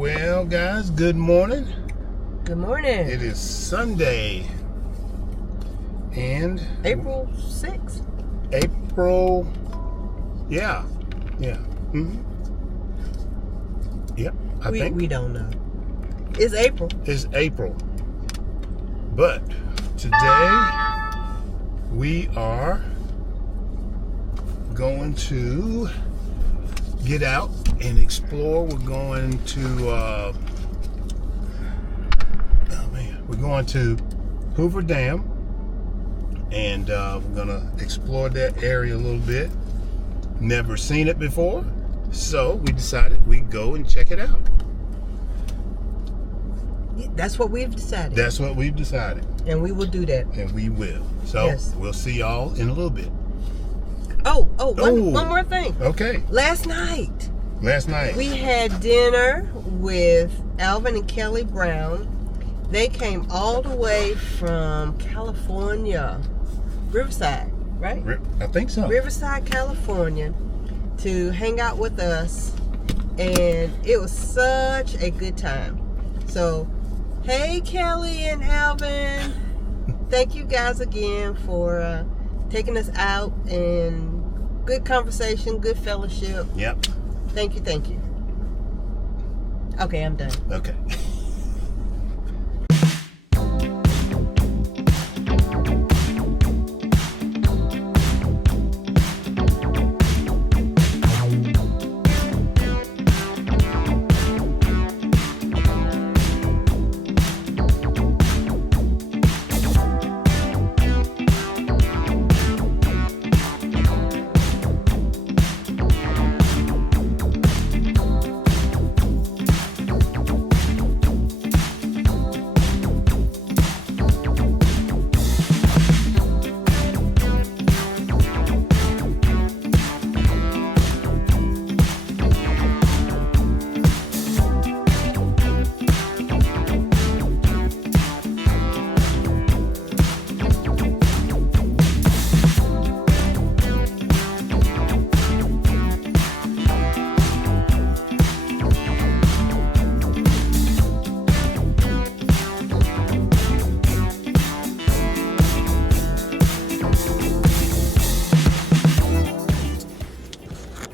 Well, guys, good morning. Good morning. It is Sunday and April 6th. April. Yeah. Mm-hmm. Yep. I think we don't know. It's April. It's April. But today we are going to get out and explore. We're going to we're going to Hoover Dam, and we're gonna explore that area a little bit. Never seen it before, so we decided we'd go and check it out. That's what we've decided. That's what we've decided. And we will do that. And we will. So yes. We'll see y'all in a little bit. One more thing. Okay. Last night We had dinner with Alvin and Kelly Brown. They came all the way from California, Riverside, right? I think so. Riverside, California, to hang out with us, and it was such a good time. So, hey, Kelly and Alvin, thank you guys again for taking us out, and good conversation, good fellowship. Yep. Thank you. Okay, I'm done. Okay.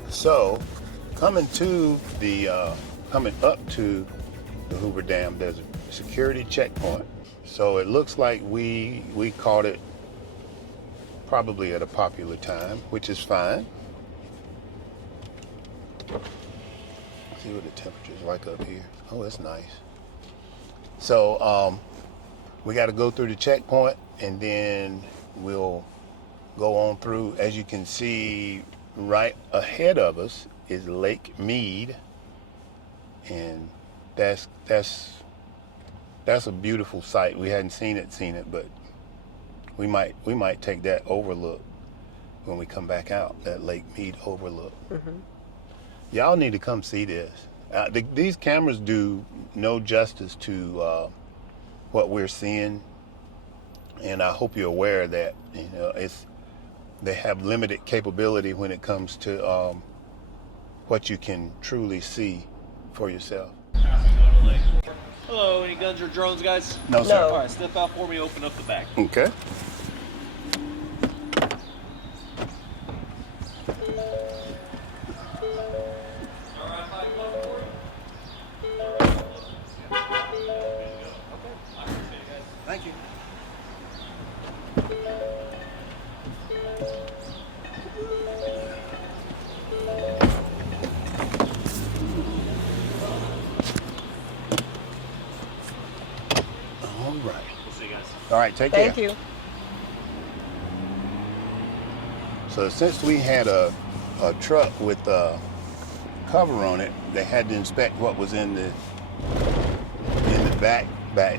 So, coming up to the Hoover Dam, there's a security checkpoint. So it looks like we caught it probably at a popular time, which is fine. Let's see what the temperature's like up here. Oh, it's nice. So we got to go through the checkpoint, and then we'll go on through. As you can see, right ahead of us is Lake Mead, and that's a beautiful sight. We hadn't seen it, but we might take that overlook when we come back out, that Lake Mead overlook. Mm-hmm. Y'all need to come see this. These cameras do no justice to what we're seeing, and I hope you're aware of that. You know, they have limited capability when it comes to what you can truly see for yourself. Hello, any guns or drones, guys? No, sir. All right, step out for me, open up the back. Okay. Thank you. All right. We'll see you guys. All right, take care. Thank you. So since we had a truck with a cover on it, they had to inspect what was in the back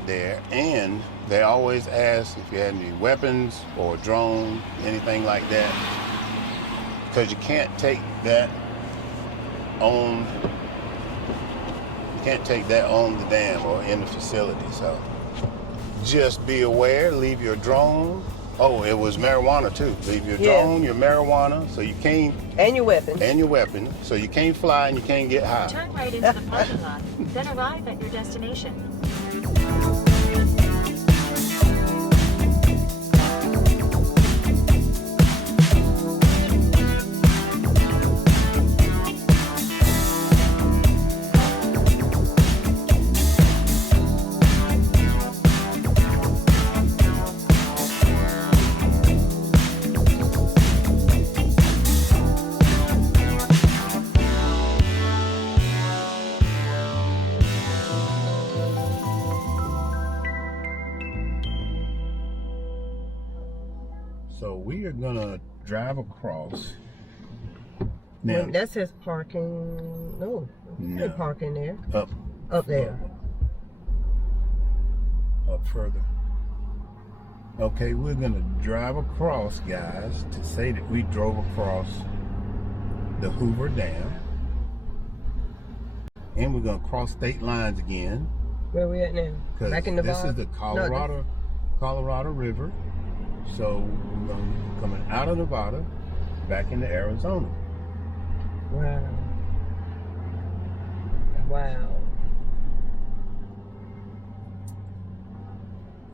there, and they always asked if you had any weapons or drone, anything like that, because you can't take that on the dam or in the facility. So just be aware, leave your drone Oh, it was marijuana too. Leave your Yeah. drone, your marijuana, so you can't, And your weapon. and your weapon, so you can't fly and you can't get high. Turn right into the parking lot, then arrive at your destination. So we are gonna drive across. Now, Wait, that says parking. No, No. no parking there. up there. up further. Okay, we're gonna drive across, guys, to say that we drove across the Hoover Dam. And we're gonna cross state lines again. Where we at now? Because Back in this Nevada? is the Colorado River. So we're gonna be coming out of Nevada, back into Arizona. Wow. Wow.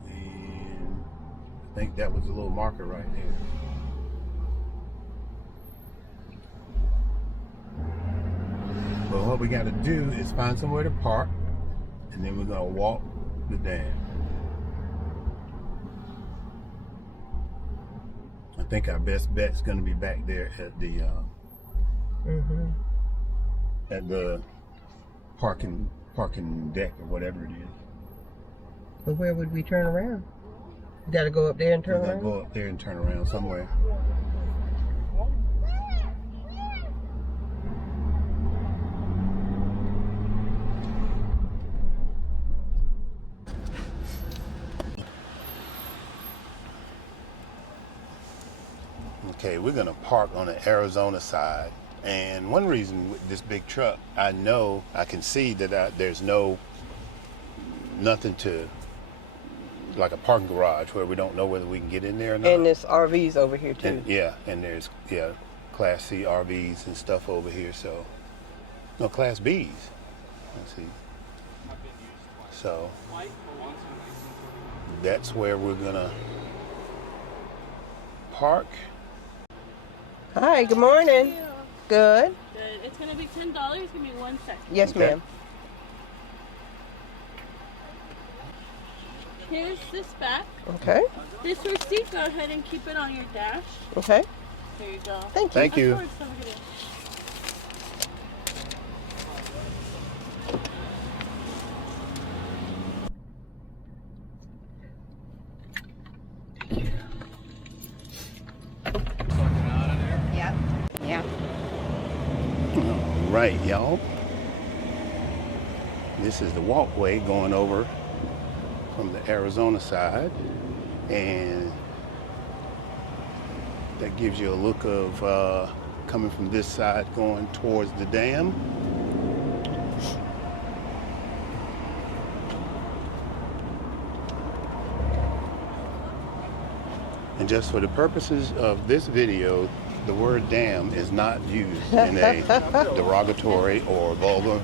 And I think that was a little marker right there. But what we got to do is find somewhere to park, and then we're gonna walk the dam. I think our best bet's gonna be back there at the at the parking deck or whatever it is. But where would we turn around? We gotta go up there and turn We're gonna around? go up there and turn around somewhere. Okay, we're gonna park on the Arizona side. And one reason with this big truck, I can see that there's nothing to, like a parking garage where we don't know whether we can get in there or not. And there's RVs over here too. And there's Class C RVs and stuff over here. So, no, Class Bs. Let's see. So that's where we're gonna park. Hi, good morning. Good. Good. It's gonna be $10. Give me 1 second. Yes, Okay. ma'am. Here's this back. Okay. This receipt, go ahead and keep it on your dash. Okay. There you go. Thank you. Thank you. Of course, have a good day. All right, y'all. This is the walkway going over from the Arizona side, and that gives you a look of coming from this side going towards the dam. And just for the purposes of this video, the word dam is not used in a derogatory or vulgar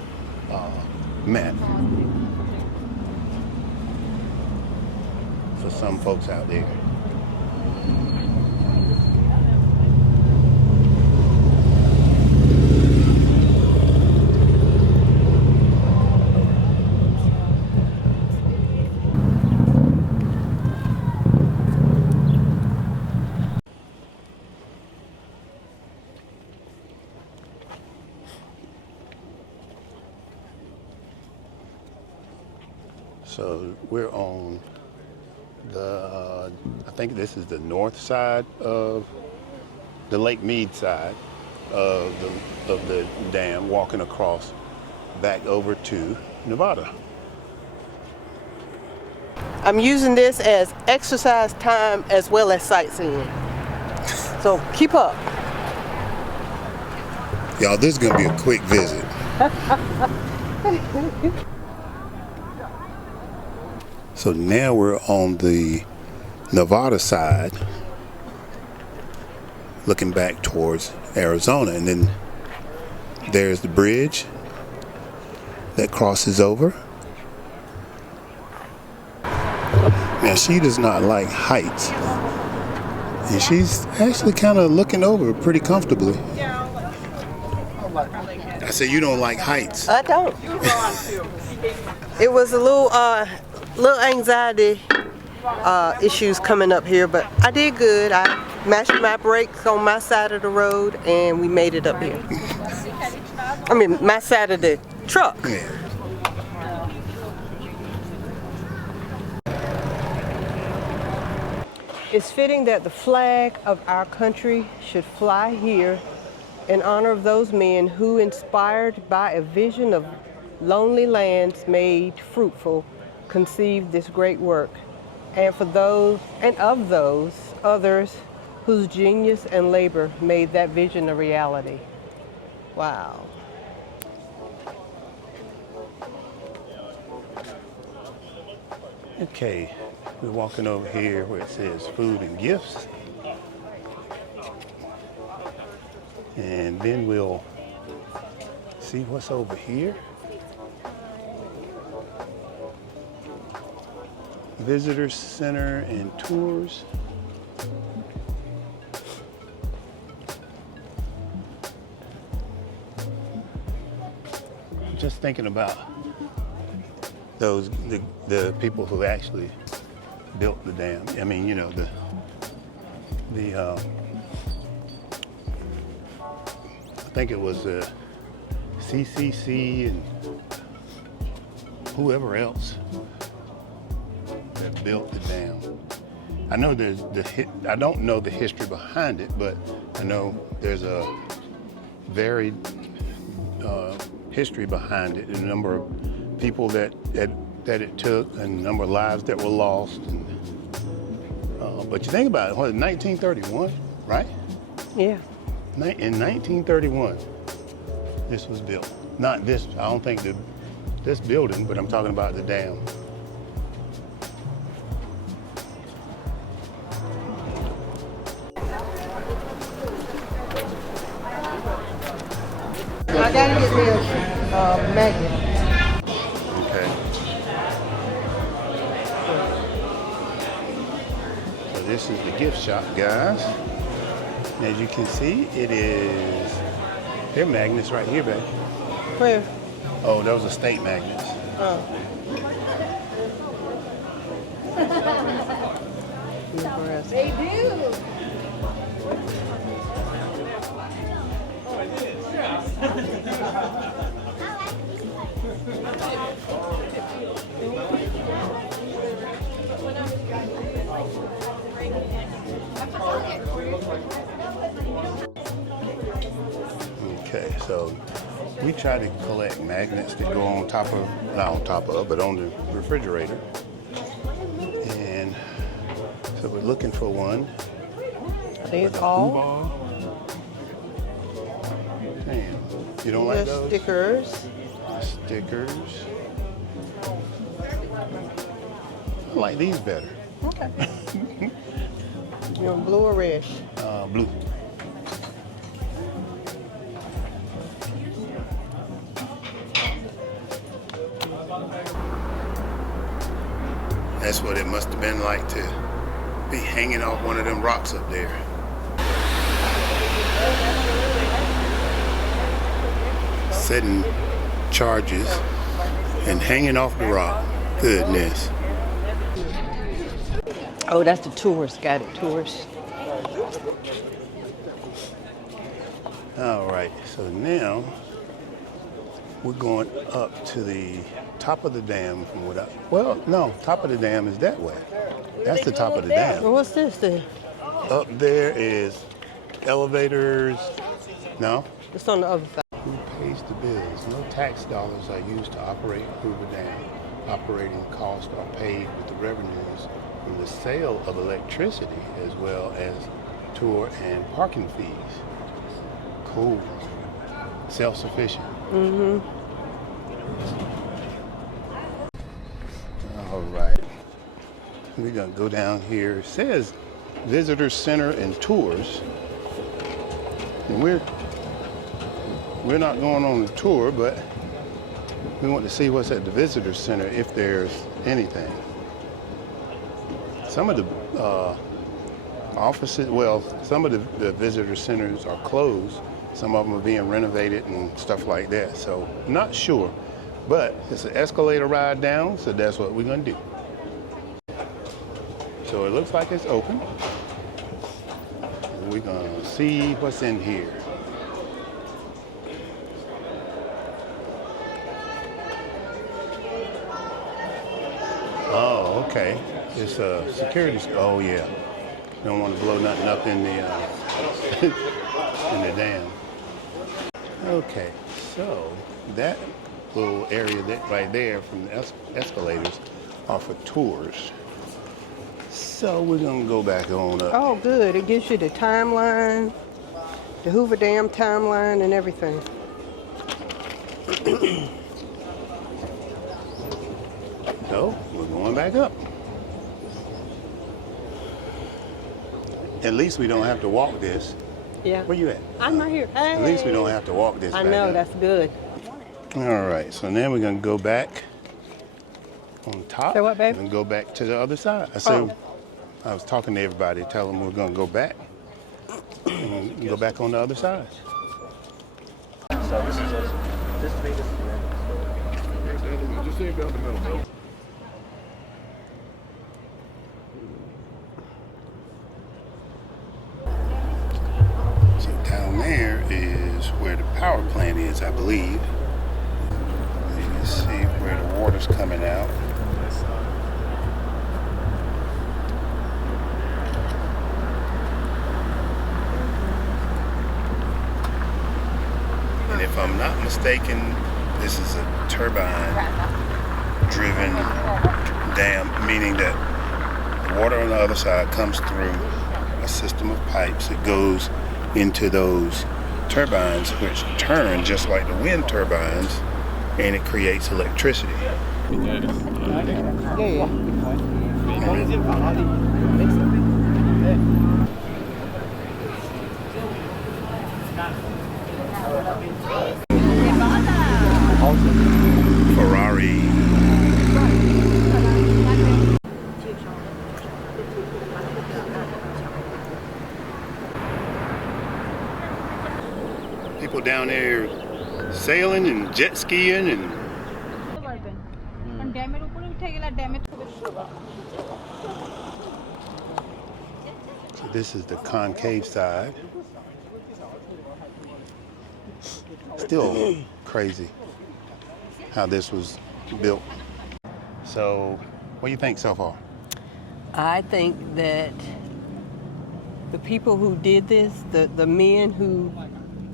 manner for some folks out there. So we're on the, I think this is the north side of the Lake Mead side of the dam, walking across back over to Nevada. I'm using this as exercise time as well as sightseeing. So keep up. Y'all, this is gonna be a quick visit. So now we're on the Nevada side, looking back towards Arizona, and then there's the bridge that crosses over. Now she does not like heights, and she's actually kind of looking over pretty comfortably. I said, you don't like heights. I don't. It was a little anxiety issues coming up here, but I did good. I matched my brakes on my side of the road, and we made it up here. I mean, my side of the truck. Yeah. It's fitting that the flag of our country should fly here in honor of those men who, inspired by a vision of lonely lands made fruitful, conceived this great work, and for those and of those others whose genius and labor made that vision a reality. Wow. Okay, we're walking over here where it says food and gifts. And then we'll see what's over here. Visitor Center and tours. I'm just thinking about the people who actually built the dam. I mean, you know, I think it was CCC and whoever else that built the dam. I know I don't know the history behind it, but I know there's a varied history behind it, and a number of people that it took, and a number of lives that were lost. And, but you think about it, what, 1931, right? Yeah. In 1931, this was built. Not this, I don't think this building, but I'm talking about the dam. I gotta get me a magnet. Okay. So this is the gift shop, guys. As you can see, they're magnets right here, babe. Where? Oh, those are state magnets. Oh. They do. Okay, so we try to collect magnets that go on top of, not on top of, but on the refrigerator. And so we're looking for one. I think it's for the all. Hoover. Damn, you don't like those? Stickers. Stickers. I like these better. Okay. You want blue or red? Blue. That's what it must have been like to be hanging off one of them rocks up there. Setting charges and hanging off the rock. Goodness. Oh, that's the tourist. Got it, tourist. All right, so now we're going up to the top of the dam from what no, top of the dam is that way. That's the top of the dam. Well, what's this then? Up there is elevators. No? It's on the other side. Who pays the bills? No tax dollars are used to operate Hoover Dam. Operating costs are paid with the revenues from the sale of electricity as well as tour and parking fees. Cool. Self-sufficient. Mm-hmm. All right. we're gonna go down here. It says Visitor Center and Tours. And we're not going on the tour, but we want to see what's at the Visitor Center if there's anything. Some of the offices, well, some of the visitor centers are closed. Some of them are being renovated and stuff like that. So not sure, but it's an escalator ride down, so that's what we're gonna do. So it looks like it's open. We're gonna see what's in here. Oh, okay. It's a security. Oh yeah. Don't want to blow nothing up in the in the dam. Okay, so that little area that right there from the escalators are for tours. So we're gonna go back on up. Oh, good. It gives you the timeline, the Hoover Dam timeline and everything. So we're going back up. At least we don't have to walk this. Yeah. Where you at? I'm right here. Hey. At least we don't have to walk this. I back know, up. that's good. All right, so now we're gonna go back on top. Say what, babe? And go back to the other side. I said, Oh. I was talking to everybody, tell them we're gonna go back and go back on the other side. So this is this to me, this is the end. Just think about the middle, Bill. So down there is where the power plant is, I believe. You can see where the water's coming out. And if I'm not mistaken, this is a turbine-driven dam, meaning that the water on the other side comes through a system of pipes. It goes into those turbines, which turn just like the wind turbines, and it creates electricity. Ferrari. People down there sailing and jet skiing and so this is the concave side. Still crazy how this was built. So what do you think so far? I think that the people who did this, the men who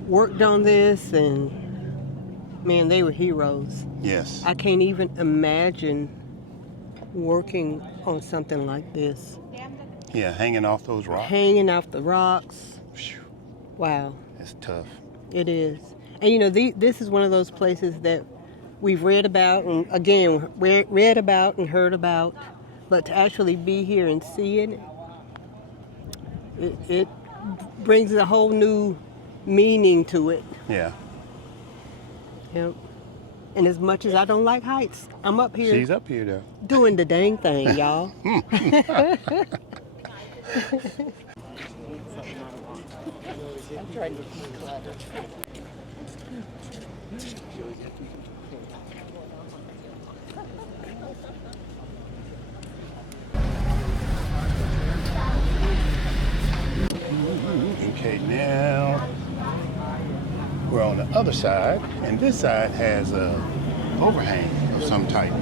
worked on this, and man, they were heroes. Yes. I can't even imagine working on something like this. Yeah, hanging off those rocks. Hanging off the rocks. Phew, Wow, it's tough. it is. And you know, this is one of those places that we've read about, and again, read about and heard about, but to actually be here and see it brings a whole new meaning to it. Yeah. Yep. And as much as I don't like heights, I'm up here She's up here though. doing the dang thing, y'all. Okay, now we're on the other side, and this side has a overhang of some type.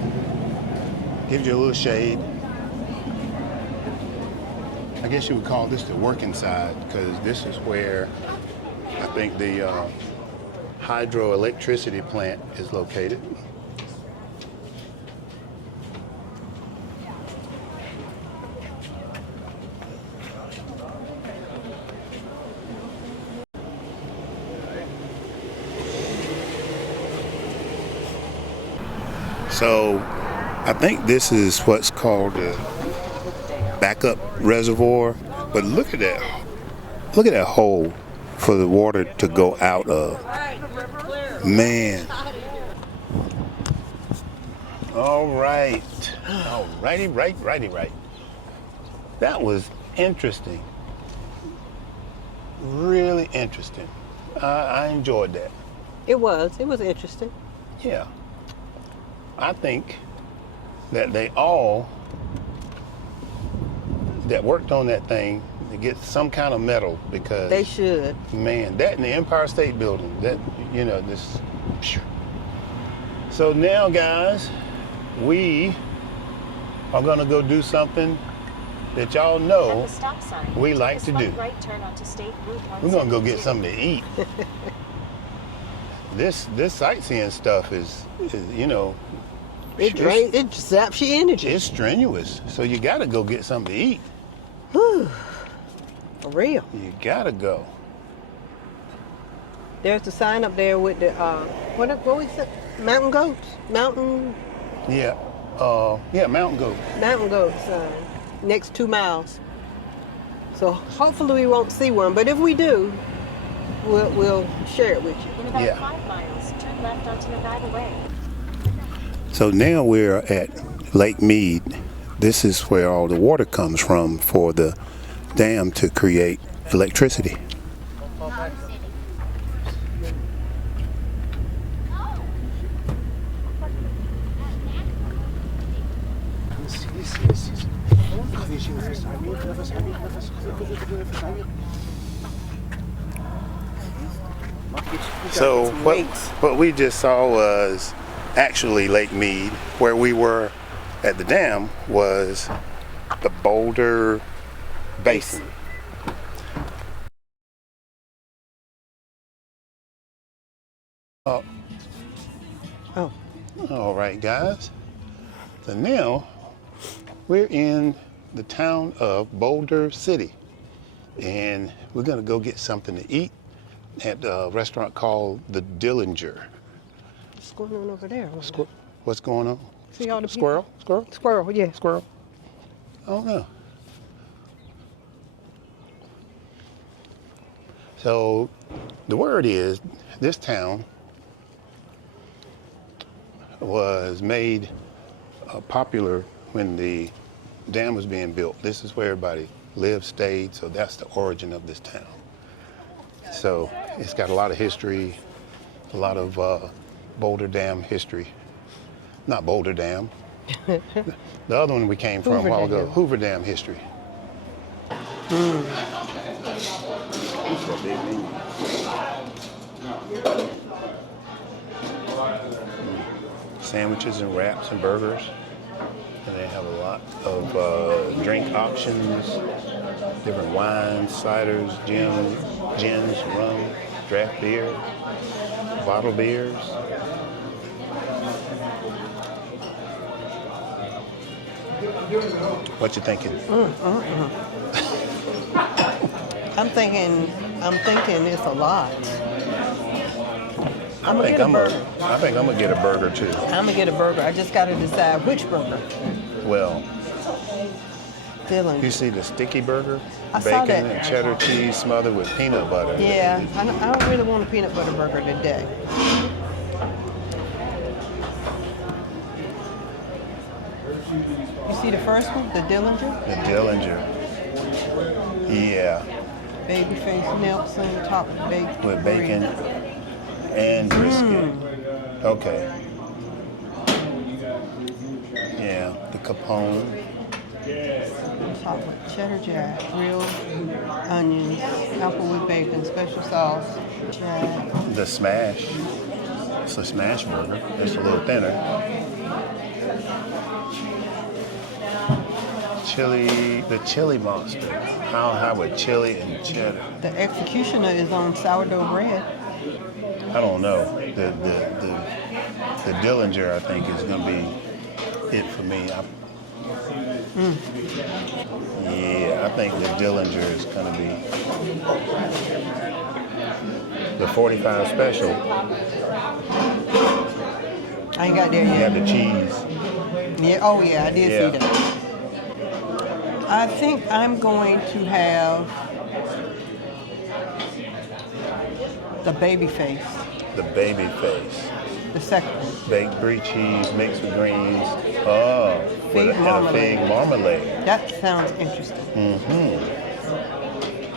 Gives you a little shade. I guess you would call this the working side, because this is where I think the hydroelectricity plant is located. So I think this is what's called the backup reservoir. But look at that. Look at that hole for the water to go out of. Man. All right. All righty, right. That was interesting. Really interesting. I enjoyed that. It was interesting. Yeah. I think that they all that worked on that thing to get some kind of medal, because They should. man, that in the Empire State Building, that, you know, this. So now, guys, we are gonna go do something that y'all At know the stop sign, we take like a to slight do. right turn onto State Route We're gonna go get 172. something to eat. This sightseeing stuff is you know, It zaps your energy. it's strenuous. So you gotta go get something to eat. For real. You gotta go. There's the sign up there with the what was it? Mountain goats. Mountain Yeah. Mountain goat. goat sign. Next 2 miles. So hopefully we won't see one, but if we do, we'll share it with you. In about Yeah. 5 miles, turn left onto Nevada Way. So now we're at Lake Mead. This is where all the water comes from for the dam to create electricity. So what we just saw was actually Lake Mead. Where we were at the dam was the Boulder Basin. Oh. All right, guys. So now we're in the town of Boulder City, and we're gonna go get something to eat at a restaurant called the Dillinger. What's going on over there? What's going on? See all the people? Squirrel? Squirrel? Squirrel, yeah. Squirrel? I don't know. So the word is this town was made popular when the dam was being built. This is where everybody lived, stayed, so that's the origin of this town. So it's got a lot of history, a lot of Boulder Dam history. Not Boulder Dam. The other one we came from Hoover a while ago, Dam. Hoover Dam history. Sandwiches and wraps and burgers. And they have a lot of drink options, different wines, ciders, gins, rum, draft beer, bottled beers. What you thinking? I'm thinking it's a lot. I'm gonna I get a burger. think I'm gonna get a burger too. I'm gonna get a burger. I just gotta decide which burger. Well, Dylan. you see the sticky burger? I saw Bacon that. and cheddar cheese smothered with peanut butter. Yeah, I don't really want a peanut butter burger today. You see the first one, the Dillinger? The Dillinger. Yeah, Babyface Nelson, top baked with bacon and brisket. Okay. Yeah, the Capone. top with cheddar jack, grilled onions, apple with bacon, special sauce, jack. The Smash. It's a smash burger. It's a little thinner. The chili monster. How high with chili and cheddar? The executioner is on sourdough bread. I don't know. The Dillinger, I think, is gonna be it for me. Yeah, I think the Dillinger is gonna be the 45 special. I ain't got there You yet. have the cheese. Yeah, oh yeah, I did Yeah. see that. I think I'm going to have the baby face, The baby face. the second one. Baked brie cheese mixed with greens. Oh, Fig with a marmalade. fig marmalade. That sounds interesting. Mm-hmm.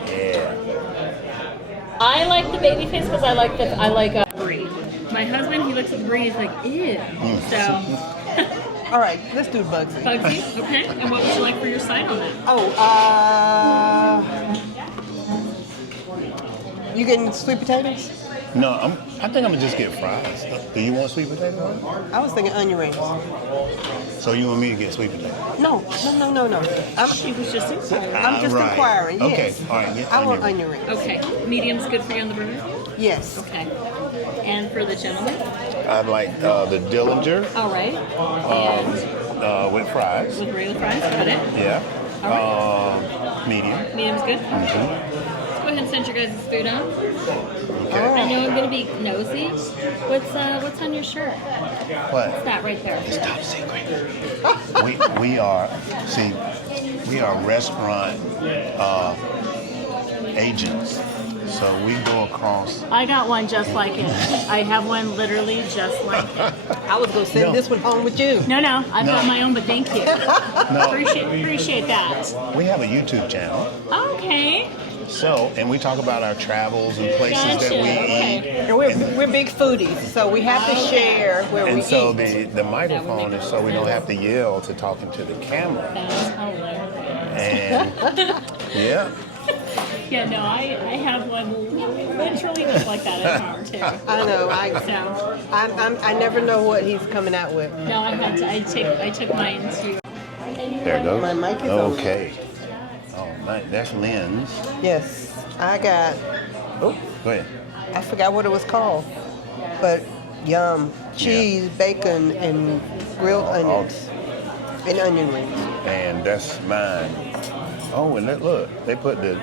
Yeah. I like the baby face because I like brie. My husband, he looks at brie, he's like, ew. So, All right, let's do Bugsy. Bugsy, okay. And what would you like for your side on that? Oh, you getting sweet potatoes? No, I think I'm gonna just get fries. Do you want sweet potato? I was thinking onion rings. So you want me to get sweet potato? No. She was just inquiring. I'm just Right. inquiring. Okay, Yes. all right. Get I want onion onion rings. Okay, medium's good for you on the burger? Yes. Okay. And for the gentleman? I'd like the Dillinger All right. And with fries. with regular fries, got it. Yeah. All Medium. Medium's good. Mm-hmm. Let's go ahead and send your guys' food on. Okay. I know I'm gonna be nosy. What's on your shirt? What? That right there. It's top secret. we are restaurant agents. So we go across. I got one just like it. I have one literally just like it. I was gonna send No. this one home with you. No, I've got my own, but thank you. No, Appreciate that. we have a YouTube channel. Okay. So, and we talk about our travels and places that Gotcha, we okay. eat. And we're big foodies, so we have to share where we And so eat. the microphone is so we don't have to yell to talking to the camera. That's hilarious. And yeah, Yeah, no, I have one literally just like that at home too. I know. So I never know what he's coming out with. no, I took mine to. there it goes. My mic is on. Okay. Oh, that's Lynn's. Yes, I got. Oh, Go ahead. I forgot what it was called, but yum, cheese, bacon, and grilled onions, and onion rings. And that's mine. Oh, and look, they put the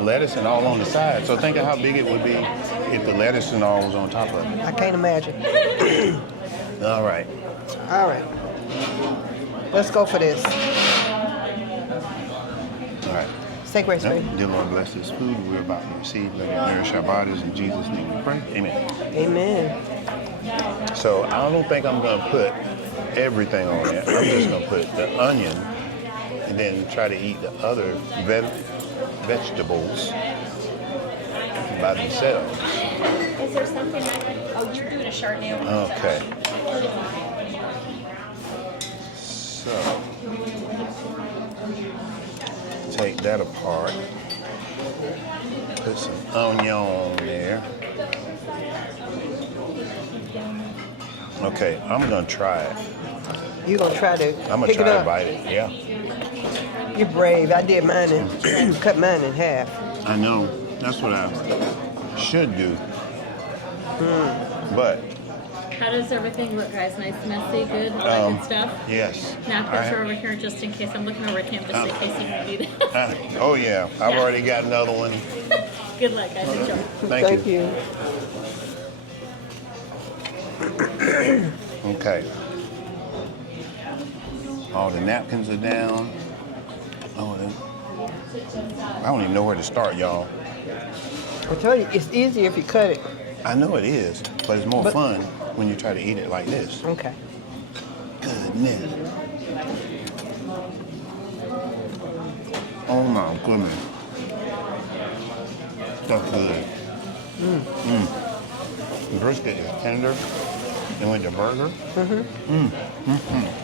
lettuce and all on the side. So think of how big it would be if the lettuce and all was on top of it. I can't imagine. All right. All right, let's go for this. All right. Say grace, Now, baby. dear Lord, bless this food we're about to receive. Let it nourish our bodies. In Jesus' name we pray. Amen. Amen. So I don't think I'm going to put everything on it. I'm just going to put the onion and then try to eat the other vegetables by themselves. Is there something oh, you're doing a Chardonnay? Okay. So take that apart. Put some onion there. Okay, I'm gonna try it. You're gonna try to I'm gonna pick try it to up. bite it. Yeah, You're brave. I did mine and cut mine in half. I know. That's what I should do. But How does everything look, guys? Nice, messy, good, all that good stuff. yes. Napkins I- are over here just in case. I'm looking over at him just in case you can do that. oh yeah, I've Yeah. already got another one. Good luck, guys. Enjoy. Thank you. you. Okay. All the napkins are down. Oh, I don't even know where to start, y'all. I tell you, it's easier if you cut it. I know it is, but it's more But- fun when you try to eat it like this. Okay. Goodness. Oh my goodness. That's good. The brisket is tender. And with the burger.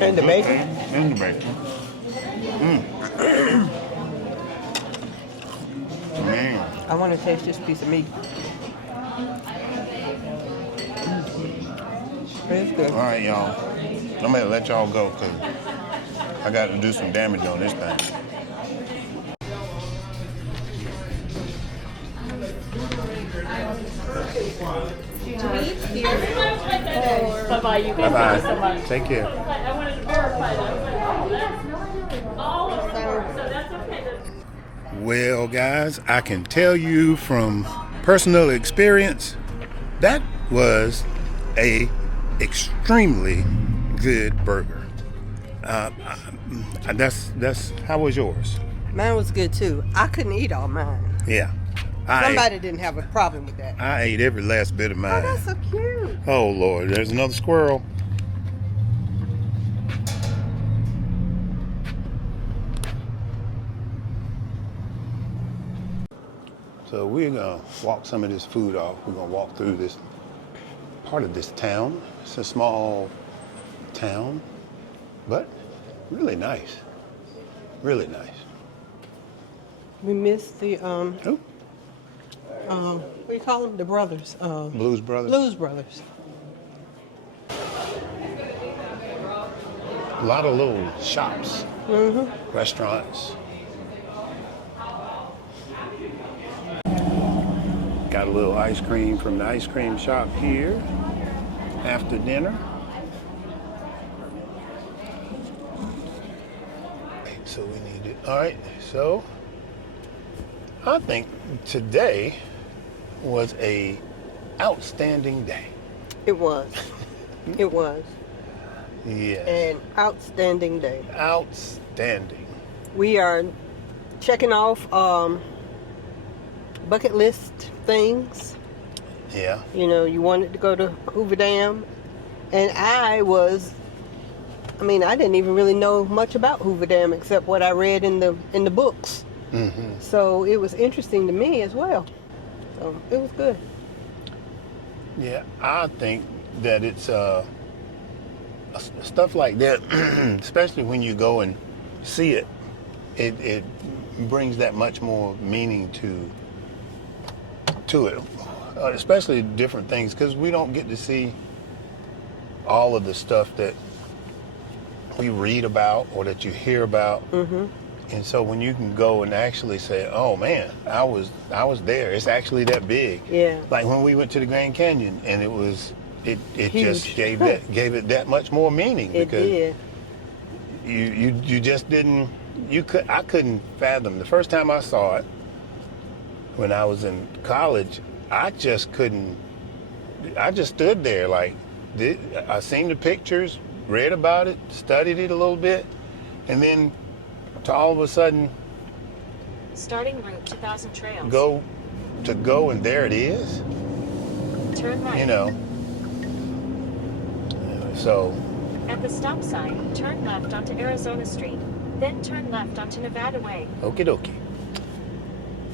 And the bacon. And the bacon. Man. I want to taste this piece of meat. It's good. All right, y'all. I'm gonna let y'all go because I got to do some damage on this thing. Bye-bye, you guys. Bye Thank you so much. bye. Take care. I wanted to verify that. Oh, that's all of them. So that's okay. Well, guys, I can tell you from personal experience, that was a extremely good burger. That's how was yours? Mine was good too. I couldn't eat all mine. Yeah. Somebody didn't have a problem with that. I ate every last bit of Oh, mine. that's so cute. Oh Lord, there's another squirrel. So we're gonna walk some of this food off. We're gonna walk through this part of this town. It's a small town, but really nice. Really nice. We missed the Oh, what do you call them? The brothers. Blues Brothers. Blues Brothers. A lot of little shops, Mm-hmm. restaurants. Got a little ice cream from the ice cream shop here after dinner. So we need it. All right, so I think today was a outstanding day. It was. It was Yes. an outstanding day. Outstanding. We are checking off bucket list things. Yeah. You know, you wanted to go to Hoover Dam, and I didn't even really know much about Hoover Dam except what I read in the books. Mm-hmm. So it was interesting to me as well. So it was good. Yeah, I think that it's stuff like that, especially when you go and see it, it brings that much more meaning to it, especially different things, because we don't get to see all of the stuff that we read about or that you hear about. Mm-hmm. And so when you can go and actually say, "Oh man, I was there. It's actually that big." Yeah. Like when we went to the Grand Canyon, and it just Huge. gave it that much more meaning, It because did. you just didn't, I couldn't fathom. The first time I saw it when I was in college, I just stood there like, I seen the pictures, read about it, studied it a little bit, and then to all of a sudden Starting route 2000 trails. go and there it is, Turn right. you know. So At the stop sign, turn left onto Arizona Street. Then turn left onto Nevada Way. okie dokie.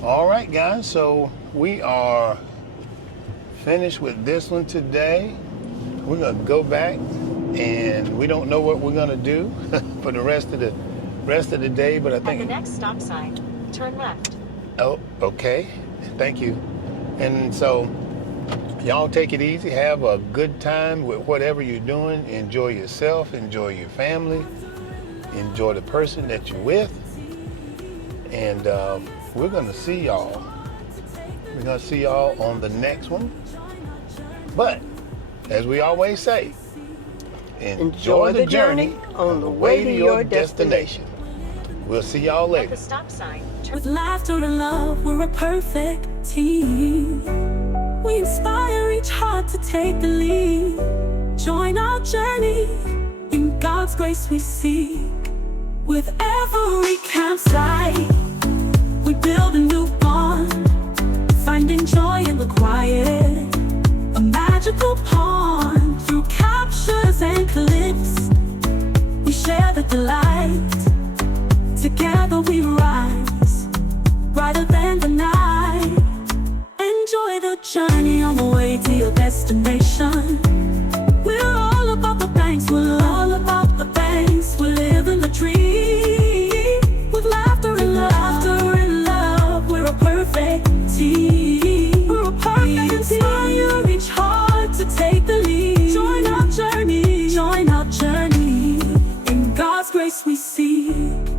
All right, guys, so we are finished with this one today. We're gonna go back, and we don't know what we're gonna do for the rest of the day, but I At the think, next stop sign, turn left. oh, okay, thank you. And so y'all take it easy, have a good time with whatever you're doing. Enjoy yourself, enjoy your family, enjoy the person that you're with, and we're gonna see y'all. We're gonna see y'all on the next one. But as we always say, enjoy the journey on the way to your destination. We'll see y'all At later. the stop sign, turn With laughter and love, we're a perfect team. We inspire each heart to take the lead. Join our journey, in God's grace we seek. With every campsite, we build a new bond, finding joy in the quiet. A magical pond through captures and clips. We share the delight. Together we rise, brighter than the night. Enjoy the journey on the way to your destination. We're all about the banks, we're all about the banks. We're living the dream. With laughter and love, we're a perfect team. We're a perfect team. We inspire each heart to take the lead. Join our journey, in God's grace we seek.